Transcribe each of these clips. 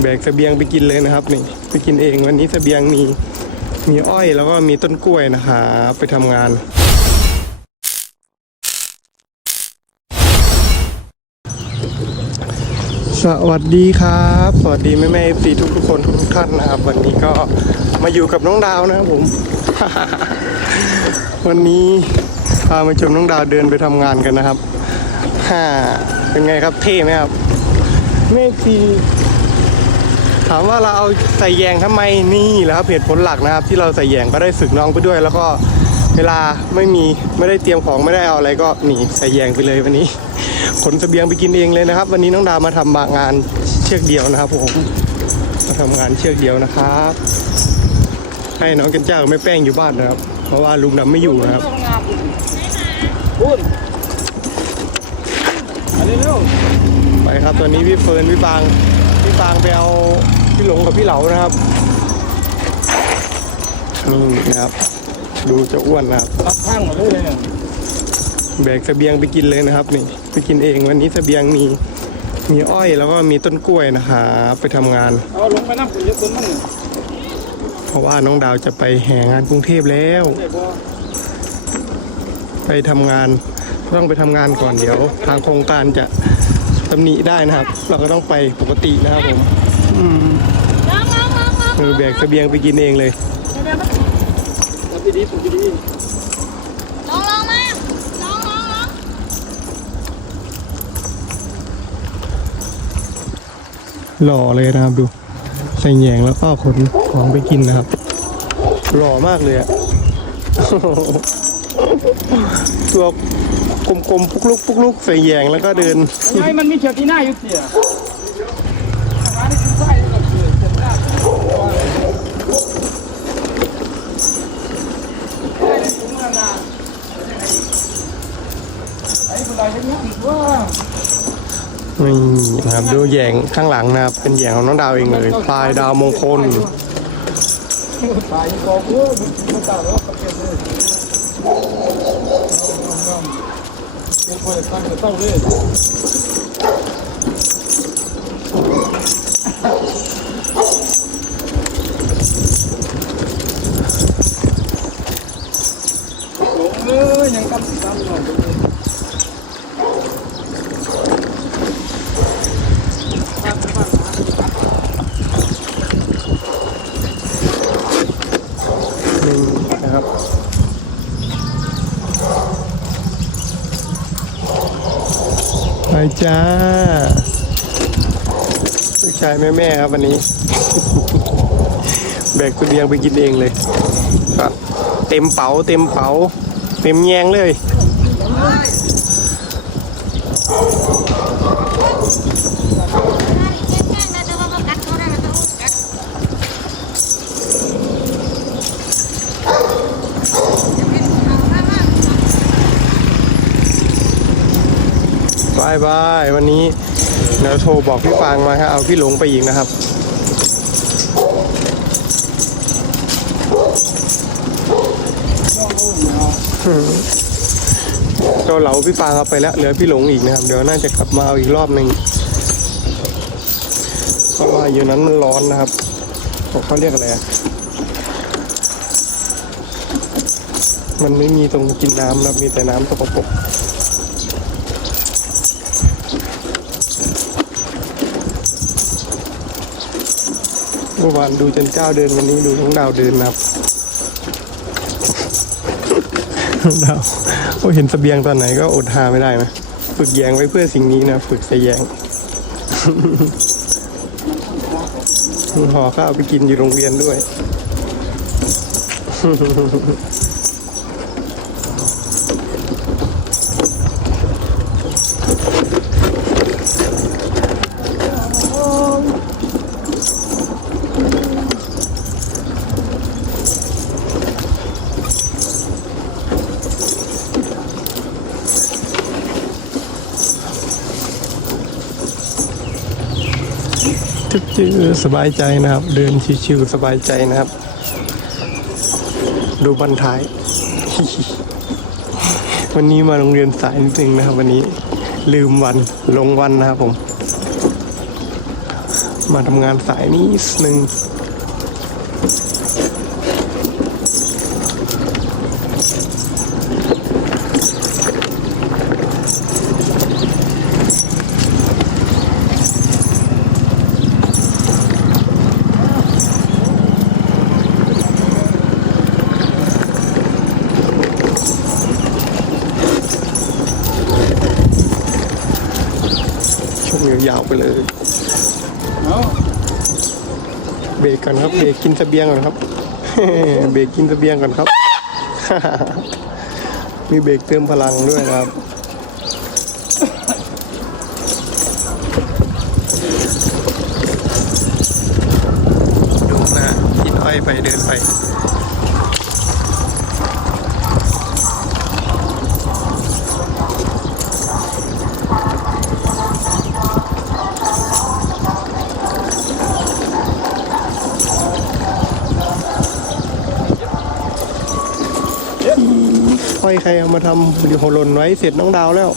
แบกเสบียงไปกินเลยนะครับนี่ไปกินเองวันนี้เสบียงมีมีอ้อยแล้วก็มีต้นกล้วยนะครับไปทำงาน สวัสดีครับ สวัสดีแม่แม่ฟีทุกทุกๆคนทุกทุกๆท่านนะครับ วันนี้ก็มาอยู่กับน้องดาวนะครับผม วันนี้พามาชมน้องดาวเดินไปทำงานกันนะครับฮ่าเป็นไงครับเท่ไหมครับแม่ฟี ถามว่าเราเอาใส่แยงทำไมนี่แหละครับเหตุผลหลักนะครับ ที่เราใส่แยงก็ได้ฝึกน้องไปด้วย แล้วก็เวลาไม่มีไม่ได้เตรียมของไม่ได้เอาอะไรก็หนีใส่แยงไปเลยวันนี้ ขนเสบียงไปกินเองเลยนะครับ วันนี้น้องดาวมาทำงานเชือกเดียวนะครับผมมาทำงานเชือกเดียวนะครับ ให้น้องกันเจ้ากับแม่แป้งอยู่บ้านนะครับ เพราะว่าลุงดำไม่อยู่นะครับพูดอันนี้เร็วไปครับตอนนี้พี่เฟิร์นพี่ปางพี่ปางไปเอา พี่หลงกับพี่เหลานะครับนี่นะครับ ดูจะอ้วนนะครับรับข้างหมดเลยเนี่ยแบกเสบียงไปกินเลยนะครับ นี่ไปกินเองวันนี้เสบียงมีมีอ้อยแล้วก็มีต้นกล้วยนะครับไปทำงานเอาลงไปน้ำปุ๋ยจะต้นมันเนี่ยเพราะว่าน้องดาวจะไปแห่งานกรุงเทพแล้วได้บ่ไปทำงานต้องไปทำงานก่อนเดี๋ยว ทางโครงการจะตำหนิได้นะครับ เราก็ต้องไปปกตินะครับผม อืมน้องน้ ออองมือแบกเสบียงไปกินเองเลยแล้วพี่ดีปุ๋ยดีน้องน้องมาน้องน้องน้องหล่อเลยนะครับดูใส่แหยงแล้วก็ขนของไปกินนะครับ หล่อมากเลยอะตัวกลมๆ ปุกลุกปุกลุกใส่แหยงแล้วก็เดินไงมันมีเชือกที่หน้าอยู่เสียหาได้กินไส้ก็คือเส้นหน้าไอ้ค นี่นะครับดูแหยงข้างหลังนะครับเป็นแหยงของน้องดาวเองเลยปลายดาวมงคลตายกองเยอะมันตายแล้วก็เก็บเลยเป็นคนตั้งแต่เต้าเลยหลงเลยยังกำสิกำหน่อยเลย นี่ นะครับไปจ้าลูกชายแม่แม่ครับวันนี้ แบกเดียงไปกินเองเลยครับเต็มเป๋าเต็มเป๋า เต็มแยงเลยายบายวันนี้เดี๋ยวโทรบอกพี่ฟางมาครับเอาพี่หลงไปอีกนะครับก็เหลาพี่ฟางเอาไปแล้วเหลือพี่หลงอีกนะครับ เดี๋ยวน่าจะกลับมาเอาอีกรอบหนึ่งเพราะว่าอยู่นั้นมันร้อนนะครับเขาเรียกอะไรมันไม่มีตรงกินน้ำนะมีแต่น้ำสกปรก เมื่อวานดูจันเจ้าเดินวันนี้ดูน้องดาวเดินนะครับน้องดาวโอ้เห็นเสบียงตอนไหนก็อดหาไม่ได้นะฝึกแยงไว้เพื่อสิ่งนี้นะ ฝึกใส่แยงห่อข้าวไปกินอยู่โรงเรียนด้วย ทึกจือสบายใจนะครับ เดินชิวๆสบายใจนะครับ ดูบันท้าย วันนี้มาโรงเรียนสายนิดนึงนะครับ วันนี้ลืมวันลงวันนะครับผม มาทำงานสายนี้หนึ่ง ช่วงยาวๆไปเลยเบรกก่อนครับเบรกกินเสบียงก่อนครับเบรกกินเสบียงก่อนครับ มีเบรกเติมพลังด้วยนะครับดูนะกินอ้อยไปเดินไป ใครเอามาทำอยู่หัวหล่นไว้เสร็จน้องดาวแล้ว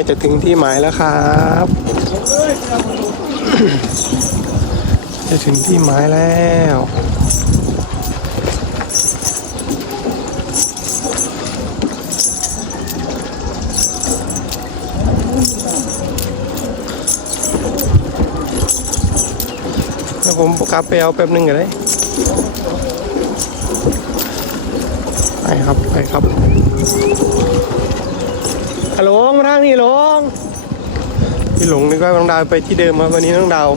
ล้จะถึงที่หมายแล้วครับ จะถึงที่หมายแล้วแล้วผมกลับไปเอาแป๊บหนึงก็ได้ไปครับ ไปครับ ฮัลโหลมาทางนี้หลงพี่หลงนึกว่าน้องดาวไปที่เดิมครับวันนี้น้องดาว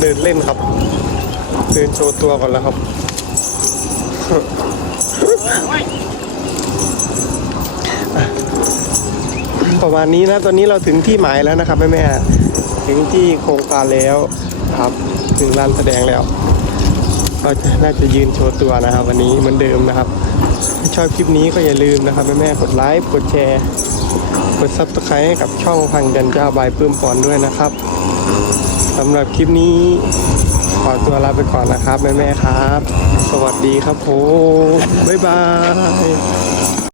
เดินเล่นครับ เดินโชว์ตัวก่อนแล้วครับประมาณนี้นะตอนนี้เราถึงที่หมายแล้วนะครับแม่แม่ๆถึงที่โครงการแล้วครับถึงลานแสดงแล้วก็น่าจะยืนโชว์ตัวนะครับ วันนี้เหมือนเดิมนะครับ ชอบคลิปนี้ก็อย่าลืมนะครับแม่แม่ๆกดไลค์กดแชร์กดซับสไครต์ให้กับช่องพังยันเจ้าบายปื้มปอนด้วยนะครับสำหรับคลิปนี้ขอตัวลาไปก่อนนะครับแม่แม่ๆครับ สวัสดีครับผมบ๊ายบาย